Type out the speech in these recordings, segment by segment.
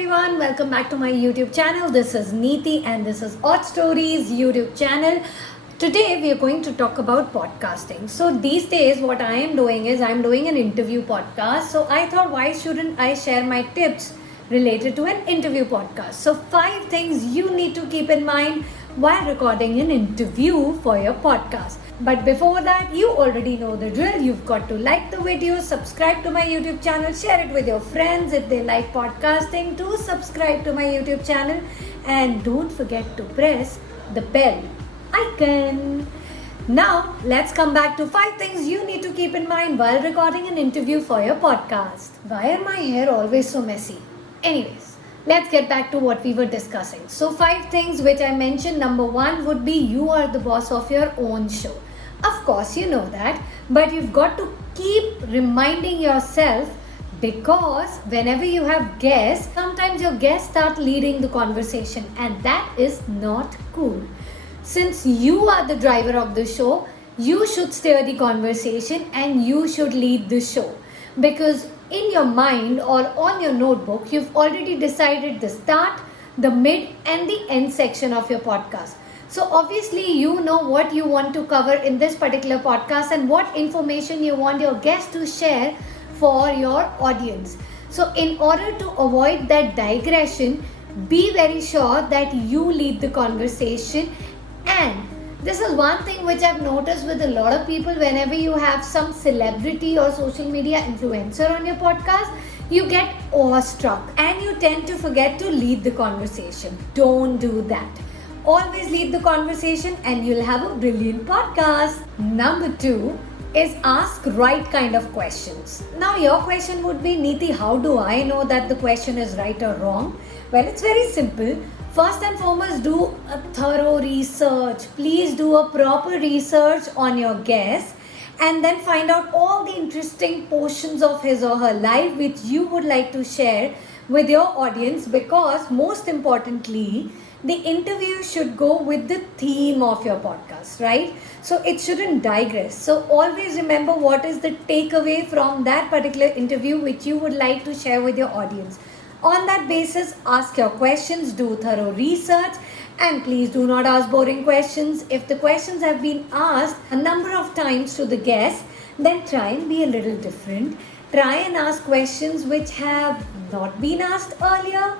everyone, welcome back to my YouTube channel. This is Neeti and this is Odd Stories YouTube channel. Today we are going to talk about podcasting. So these days what I am doing is I'm doing an interview podcast. So I thought, why shouldn't I share my tips related to an interview podcast? So 5 things you need to keep in mind while recording an interview for your podcast. But before that, you already know the drill. You've got to like the video, subscribe to my YouTube channel, share it with your friends if they like podcasting. Do subscribe to my YouTube channel and don't forget to press the bell icon. Now, let's come back to 5 things you need to keep in mind while recording an interview for your podcast. Why are my hair always so messy? Anyways, let's get back to what we were discussing. So 5 things which I mentioned. Number 1 would be you are the boss of your own show. Of course, you know that, but you've got to keep reminding yourself, because whenever you have guests, sometimes your guests start leading the conversation and that is not cool. Since you are the driver of the show, you should steer the conversation and you should lead the show, because in your mind or on your notebook, you've already decided the start, the mid and the end section of your podcast. So obviously you know what you want to cover in this particular podcast and what information you want your guest to share for your audience. So in order to avoid that digression, be very sure that you lead the conversation. And this is one thing which I've noticed with a lot of people. Whenever you have some celebrity or social media influencer on your podcast, you get awestruck and you tend to forget to lead the conversation. Don't do that. Always lead the conversation and you'll have a brilliant podcast. Number 2 is ask right kind of questions. Now your question would be, Neeti, how do I know that the question is right or wrong? Well, it's very simple. First and foremost, do a thorough research. Please do a proper research on your guest and then find out all the interesting portions of his or her life which you would like to share with your audience, because most importantly, the interview should go with the theme of your podcast, right? So it shouldn't digress. So always remember what is the takeaway from that particular interview which you would like to share with your audience. On that basis, ask your questions, do thorough research, and please do not ask boring questions. If the questions have been asked a number of times to the guest, then try and be a little different. Try and ask questions which have not been asked earlier,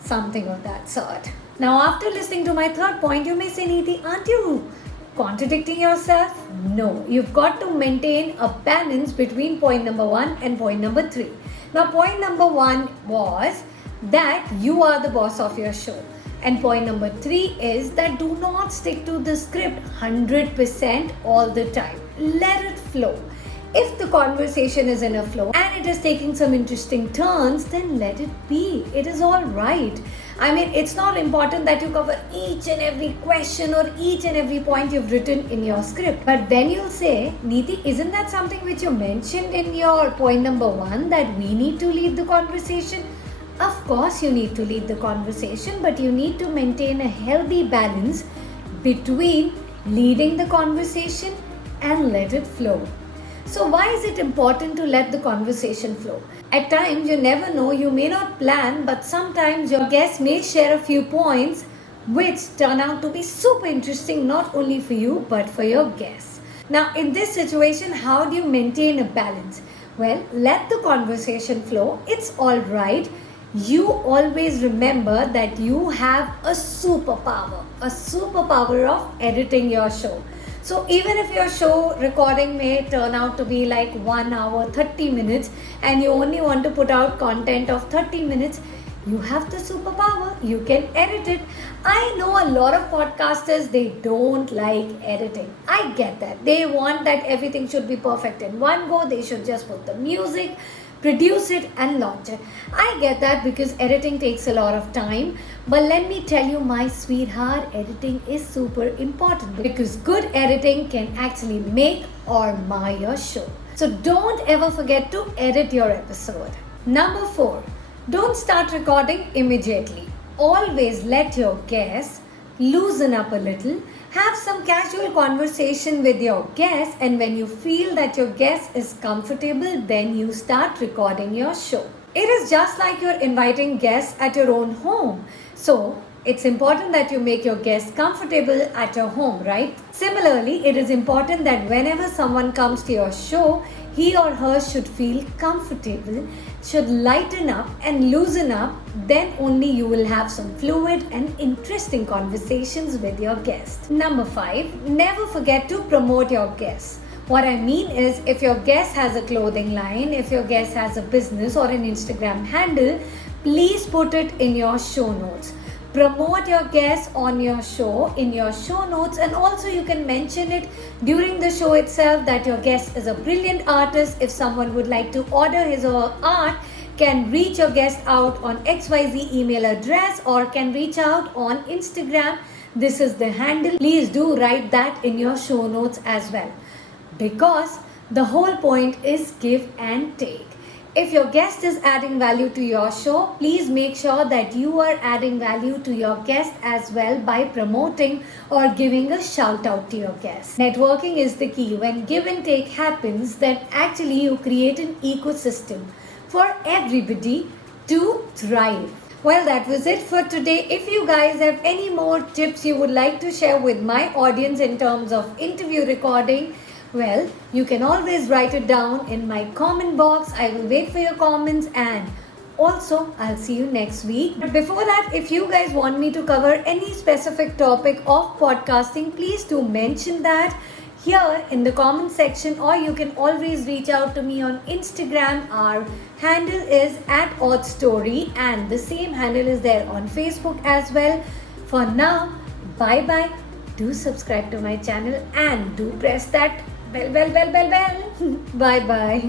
something of that sort. Now, after listening to my 3rd point, you may say, Neeti, aren't you contradicting yourself? No, you've got to maintain a balance between point number 1 and point number 3. Now, point number 1 was that you are the boss of your show. And point number 3 is that do not stick to the script 100% all the time. Let it flow. If the conversation is in a flow and it is taking some interesting turns, then let it be. It is all right. I mean, it's not important that you cover each and every question or each and every point you've written in your script. But then you'll say, Neeti, isn't that something which you mentioned in your point number 1, that we need to lead the conversation? Of course you need to lead the conversation, but you need to maintain a healthy balance between leading the conversation and let it flow. So why is it important to let the conversation flow? At times, you never know, you may not plan, but sometimes your guest may share a few points which turn out to be super interesting, not only for you, but for your guests. Now, in this situation, how do you maintain a balance? Well, let the conversation flow. It's all right. You always remember that you have a superpower of editing your show. So even if your show recording may turn out to be like 1 hour, 30 minutes, and you only want to put out content of 30 minutes, you have the superpower. You can edit it. I know a lot of podcasters, they don't like editing. I get that. They want that everything should be perfect in one go. They should just put the music, produce it and launch it. I get that, because editing takes a lot of time. But let me tell you, my sweetheart, editing is super important, because good editing can actually make or mar your show. So don't ever forget to edit your episode. Number 4, don't start recording immediately. Always let your guests loosen up a little. Have some casual conversation with your guest, and when you feel that your guest is comfortable, then you start recording your show. It is just like you're inviting guests at your own home. So, it's important that you make your guests comfortable at your home, right? Similarly, it is important that whenever someone comes to your show, he or her should feel comfortable, should lighten up and loosen up. Then only you will have some fluid and interesting conversations with your guests. Number 5, never forget to promote your guests. What I mean is, if your guest has a clothing line, if your guest has a business or an Instagram handle, please put it in your show notes. Promote your guests on your show in your show notes, and also you can mention it during the show itself that your guest is a brilliant artist. If someone would like to order his or her art, can reach your guest out on XYZ email address or can reach out on Instagram. This is the handle. Please do write that in your show notes as well, because the whole point is give and take. If your guest is adding value to your show, please make sure that you are adding value to your guest as well by promoting or giving a shout out to your guest. Networking is the key. When give and take happens, then actually you create an ecosystem for everybody to thrive. Well, that was it for today. If you guys have any more tips you would like to share with my audience in terms of interview recording, well, you can always write it down in my comment box. I will wait for your comments, and also I'll see you next week. But before that, if you guys want me to cover any specific topic of podcasting, please do mention that here in the comment section, or you can always reach out to me on Instagram. Our handle is @oddstory, and the same handle is there on Facebook as well. For now, bye bye. Do subscribe to my channel and do press that bell. Bye bye.